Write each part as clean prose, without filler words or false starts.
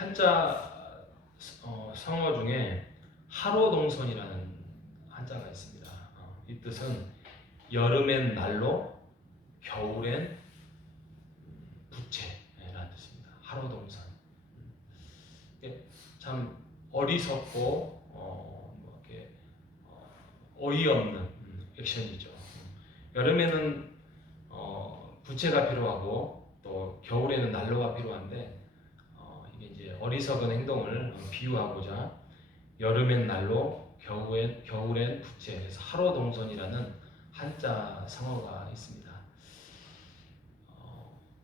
한자 성어 중에 하로동선이라는 한자가 있습니다. 이 뜻은 여름엔 난로, 겨울엔 부채라는 뜻입니다. 하로동선. 참 어리석고 이렇게 어이없는 액션이죠. 여름에는 부채가 필요하고 또 겨울에는 난로가 필요한데 이게 이제 어리석은 행동을 비유하고자 여름엔 난로, 겨울엔 부채, 그래서 하로동선이라는 한자 성어가 있습니다.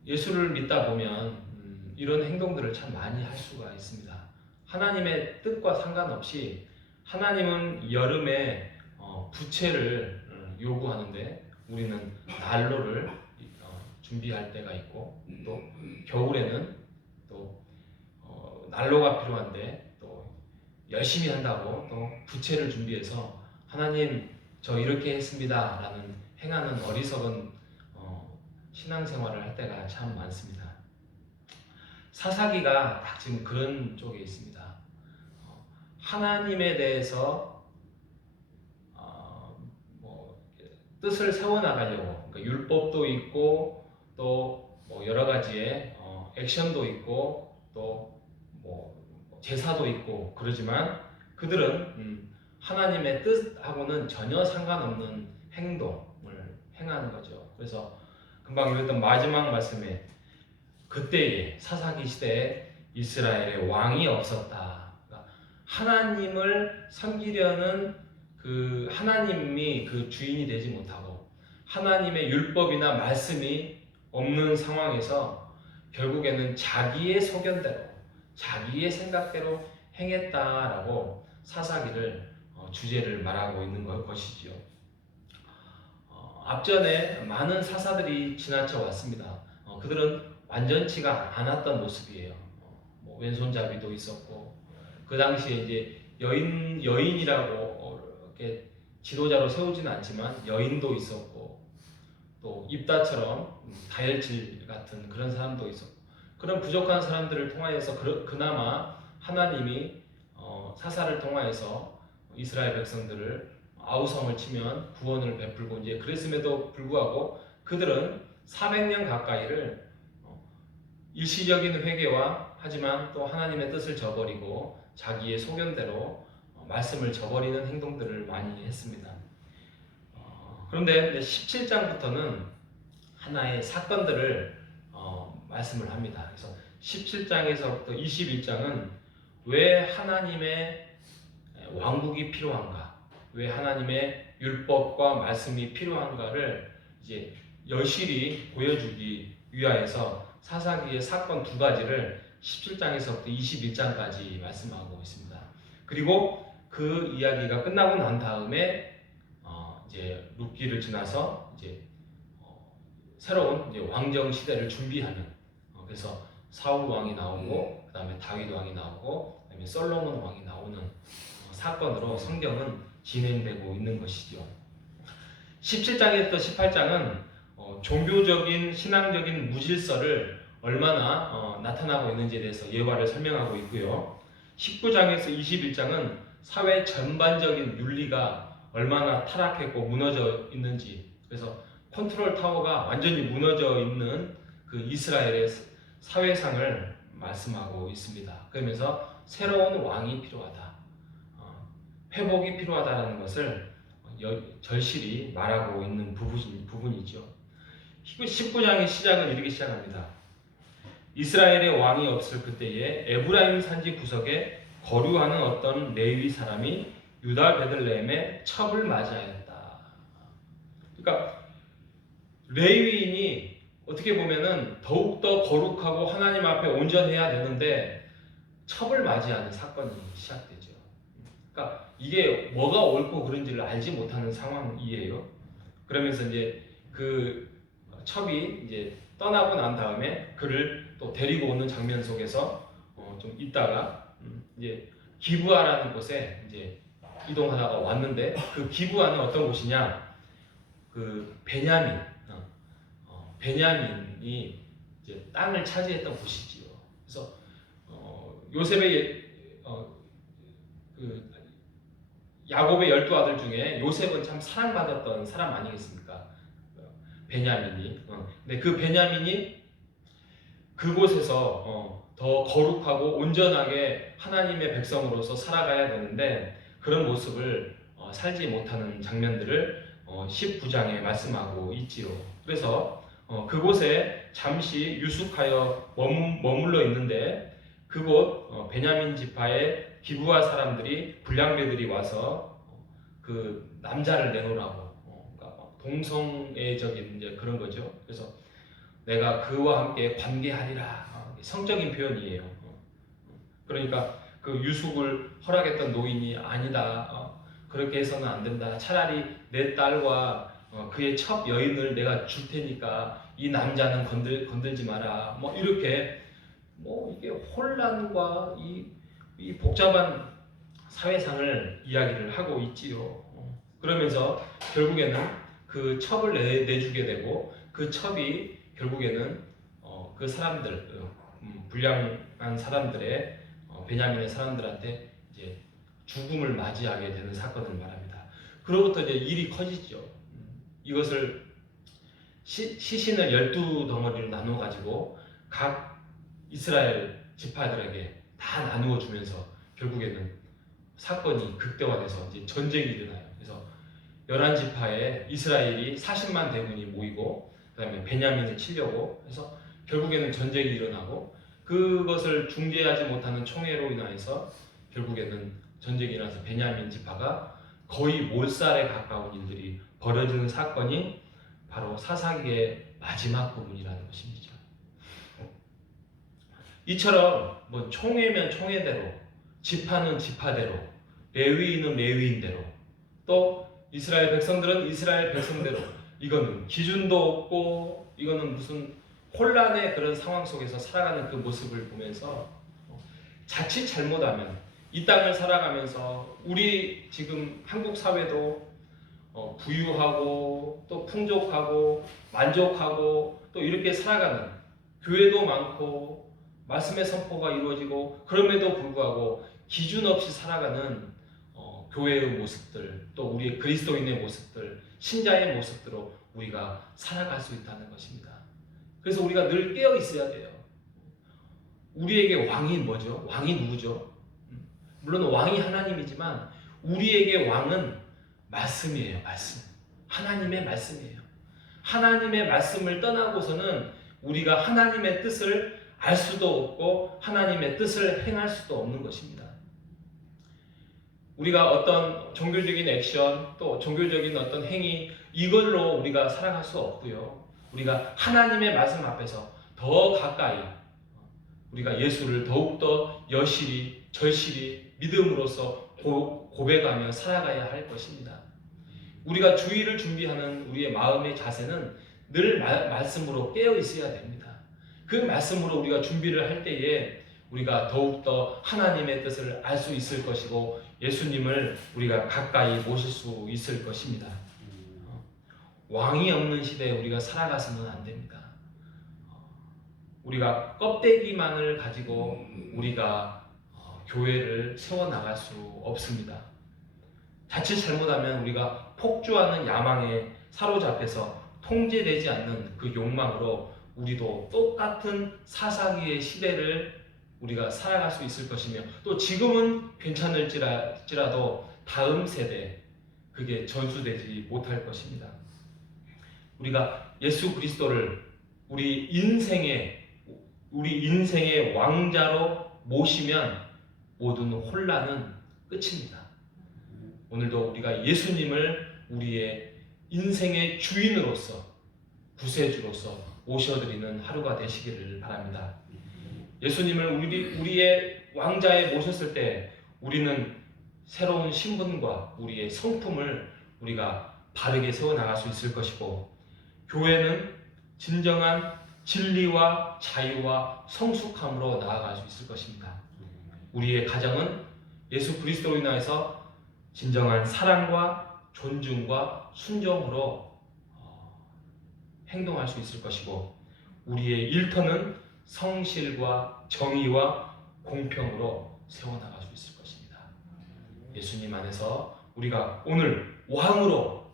예수를 믿다 보면 이런 행동들을 참 많이 할 수가 있습니다. 하나님의 뜻과 상관없이 하나님은 여름에 부채를 요구하는데 우리는 난로를 준비할 때가 있고, 또 겨울에는 또 난로가 필요한데 또 열심히 한다고 또 부채를 준비해서 하나님 저 이렇게 했습니다 라는 행하는 어리석은 신앙생활을 할 때가 참 많습니다. 사사기가 딱 지금 그런 쪽에 있습니다. 하나님에 대해서 뜻을 세워나가려고, 그러니까 율법도 있고 또 뭐 여러 가지의 액션도 있고 또 뭐 제사도 있고 그러지만 그들은 하나님의 뜻하고는 전혀 상관없는 행동을 행하는 거죠. 그래서 금방 읽었던 마지막 말씀에 그때에 사사기 시대에 이스라엘에 왕이 없었다. 그러니까 하나님을 섬기려는 그 하나님이 그 주인이 되지 못하고 하나님의 율법이나 말씀이 없는 상황에서 결국에는 자기의 소견대로 자기의 생각대로 행했다라고 사사기를 주제를 말하고 있는 것이지요. 앞전에 많은 사사들이 지나쳐 왔습니다. 그들은 완전치가 않았던 모습이에요. 뭐 왼손잡이도 있었고 그 당시에 이제 여인이라고 이렇게 지도자로 세우지는 않지만 여인도 있었고 또 입다처럼 다혈질 같은 그런 사람도 있었고 그런 부족한 사람들을 통하여서 그나마 하나님이 사사를 통하여서 이스라엘 백성들을 아우성을 치면 구원을 베풀고 이제 그랬음에도 불구하고 그들은 400년 가까이를 일시적인 회개와 하지만 또 하나님의 뜻을 저버리고 자기의 소견대로 말씀을 저버리는 행동들을 많이 했습니다. 그런데 17장부터는 하나의 사건들을 말씀을 합니다. 그래서 17장에서부터 21장은 왜 하나님의 왕국이 필요한가, 왜 하나님의 율법과 말씀이 필요한가를 이제 여실히 보여주기 위하여서 사사기의 사건 두 가지를 17장에서부터 21장까지 말씀하고 있습니다. 그리고 그 이야기가 끝나고 난 다음에 이제 룻기를 지나서 이제 새로운 이제 왕정 시대를 준비하는 그래서 사울 왕이 나오고 그다음에 다윗 왕이 나오고 그다음에 솔로몬 왕이 나오는 사건으로 성경은 진행되고 있는 것이죠. 17장에서 18장은 종교적인 신앙적인 무질서를 얼마나 나타나고 있는지에 대해서 예화를 설명하고 있고요. 19장에서 21장은 사회 전반적인 윤리가 얼마나 타락했고 무너져 있는지, 그래서 컨트롤 타워가 완전히 무너져 있는 그 이스라엘의 사회상을 말씀하고 있습니다. 그러면서 새로운 왕이 필요하다, 회복이 필요하다는 것을 절실히 말하고 있는 부분이죠. 19장의 시작은 이렇게 시작합니다. 이스라엘의 왕이 없을 그때에 에브라임 산지 구석에 거류하는 어떤 레위 사람이 유다 베들레헴에 첩을 맞이하였다. 그러니까 레위인이 어떻게 보면은 더욱더 거룩하고 하나님 앞에 온전해야 되는데 첩을 맞이하는 사건이 시작되죠. 그러니까 이게 뭐가 옳고 그른지를 알지 못하는 상황이에요. 그러면서 이제 그 첩이 이제 떠나고 난 다음에 그를 또 데리고 오는 장면 속에서 좀 있다가 이제 기브아라는 곳에 이제 이동하다가 왔는데 그 기브아는 어떤 곳이냐? 그 베냐민이 이제 땅을 차지했던 곳이지요. 그래서 요셉의 그 야곱의 12아들 중에 요셉은 참 사랑받았던 사람 아니겠습니까? 베냐민이. 근데 그 베냐민이 그곳에서 더 거룩하고 온전하게 하나님의 백성으로서 살아가야 되는데 그런 모습을 살지 못하는 장면들을 19장에 말씀하고 있지요. 그래서 그곳에 잠시 유숙하여 머물러 있는데 그곳 베냐민 지파의 기브아 사람들이 불량배들이 와서 그 남자를 내놓으라고 그러니까 동성애적인 이제 그런 거죠. 그래서 내가 그와 함께 관계하리라. 성적인 표현이에요. 그러니까 그 유숙을 허락했던 노인이 아니다. 그렇게 해서는 안 된다. 차라리 내 딸과 그의 첫 여인을 내가 줄 테니까 이 남자는 건들지 마라. 뭐 이렇게 이게 혼란과 이 복잡한 사회상을 이야기를 하고 있지요. 그러면서 결국에는 그 첩을 내주게 되고 그 첩이 결국에는 그 사람들 불량한 사람들의 베냐민의 사람들한테 이제 죽음을 맞이하게 되는 사건을 말합니다. 그로부터 이제 일이 커지죠. 이것을 시신을 12덩어리로 나눠 가지고 각 이스라엘 지파들에게 다 나누어 주면서 결국에는 사건이 극대화돼서 이제 전쟁이 일어나요. 그래서 11지파에 이스라엘이 40만 대군이 모이고 그다음에 베냐민을 치려고 해서 결국에는 전쟁이 일어나고 그것을 중재하지 못하는 총애로 인해서 결국에는 전쟁이 일어나서 베냐민 지파가 거의 몰살에 가까운 일들이 벌어지는 사건이 바로 사사기의 마지막 부분이라는 것입니다. 이처럼 뭐 총회면 총회대로, 지파는 지파대로, 레위인은 레위인대로, 또 이스라엘 백성들은 이스라엘 백성대로 이거는 기준도 없고 이거는 무슨 혼란의 그런 상황 속에서 살아가는 그 모습을 보면서 자칫 잘못하면 이 땅을 살아가면서 우리 지금 한국 사회도 부유하고 또 풍족하고 만족하고 또 이렇게 살아가는 교회도 많고 말씀의 선포가 이루어지고 그럼에도 불구하고 기준 없이 살아가는 교회의 모습들 또 우리의 그리스도인의 모습들 신자의 모습들로 우리가 살아갈 수 있다는 것입니다. 그래서 우리가 늘 깨어 있어야 돼요. 우리에게 왕이 뭐죠? 왕이 누구죠? 물론 왕이 하나님이지만 우리에게 왕은 말씀이에요. 말씀. 하나님의 말씀이에요. 하나님의 말씀을 떠나고서는 우리가 하나님의 뜻을 알 수도 없고 하나님의 뜻을 행할 수도 없는 것입니다. 우리가 어떤 종교적인 액션 또 종교적인 어떤 행위 이걸로 우리가 살아갈 수 없고요. 우리가 하나님의 말씀 앞에서 더 가까이 우리가 예수를 더욱더 여실히 절실히 믿음으로써 고백하며 살아가야 할 것입니다. 우리가 주일을 준비하는 우리의 마음의 자세는 늘 말씀으로 깨어 있어야 됩니다. 그 말씀으로 우리가 준비를 할 때에 우리가 더욱더 하나님의 뜻을 알 수 있을 것이고 예수님을 우리가 가까이 모실 수 있을 것입니다. 왕이 없는 시대에 우리가 살아가서는 안 됩니다. 우리가 껍데기만을 가지고 우리가 교회를 세워나갈 수 없습니다. 자칫 잘못하면 우리가 폭주하는 야망에 사로잡혀서 통제되지 않는 그 욕망으로 우리도 똑같은 사사기의 시대를 우리가 살아갈 수 있을 것이며 또 지금은 괜찮을지라도 다음 세대 그게 전수되지 못할 것입니다. 우리가 예수 그리스도를 우리 인생의 왕자로 모시면 모든 혼란은 끝입니다. 오늘도 우리가 예수님을 우리의 인생의 주인으로서 구세주로서 모셔드리는 하루가 되시기를 바랍니다. 예수님을 우리의 왕자에 모셨을 때 우리는 새로운 신분과 우리의 성품을 우리가 바르게 세워나갈 수 있을 것이고 교회는 진정한 진리와 자유와 성숙함으로 나아갈 수 있을 것입니다. 우리의 가정은 예수 그리스도로 인하여서 진정한 사랑과 존중과 순종으로 행동할 수 있을 것이고 우리의 일터는 성실과 정의와 공평으로 세워나갈 수 있을 것입니다. 예수님 안에서 우리가 오늘 왕으로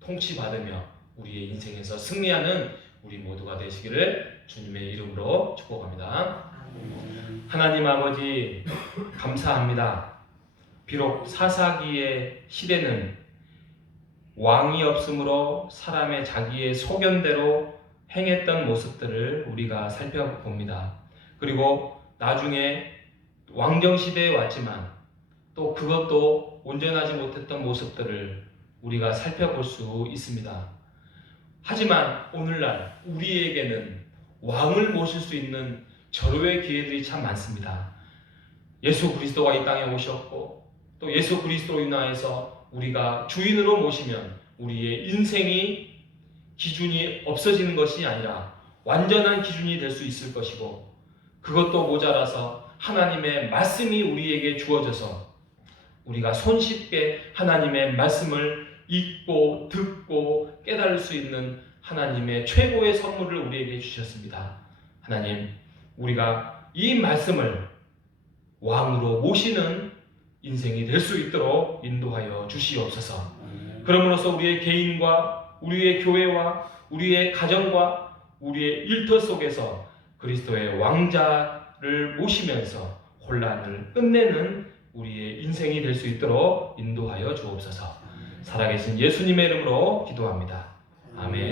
통치받으며 우리의 인생에서 승리하는 우리 모두가 되시기를 주님의 이름으로 축복합니다. 하나님 아버지 감사합니다. 비록 사사기의 시대는 왕이 없으므로 사람의 자기의 소견대로 행했던 모습들을 우리가 살펴봅니다. 그리고 나중에 왕정시대에 왔지만 또 그것도 온전하지 못했던 모습들을 우리가 살펴볼 수 있습니다. 하지만 오늘날 우리에게는 왕을 모실 수 있는 절호의 기회들이 참 많습니다. 예수 그리스도가 이 땅에 오셨고 또 예수 그리스도로 인하여서 우리가 주인으로 모시면 우리의 인생이 기준이 없어지는 것이 아니라 완전한 기준이 될 수 있을 것이고, 그것도 모자라서 하나님의 말씀이 우리에게 주어져서 우리가 손쉽게 하나님의 말씀을 읽고 듣고 깨달을 수 있는 하나님의 최고의 선물을 우리에게 주셨습니다. 하나님, 우리가 이 말씀을 왕으로 모시는 인생이 될 수 있도록 인도하여 주시옵소서. 그럼으로써 우리의 개인과 우리의 교회와 우리의 가정과 우리의 일터 속에서 그리스도의 왕자를 모시면서 혼란을 끝내는 우리의 인생이 될 수 있도록 인도하여 주옵소서. 살아계신 예수님의 이름으로 기도합니다. 아멘.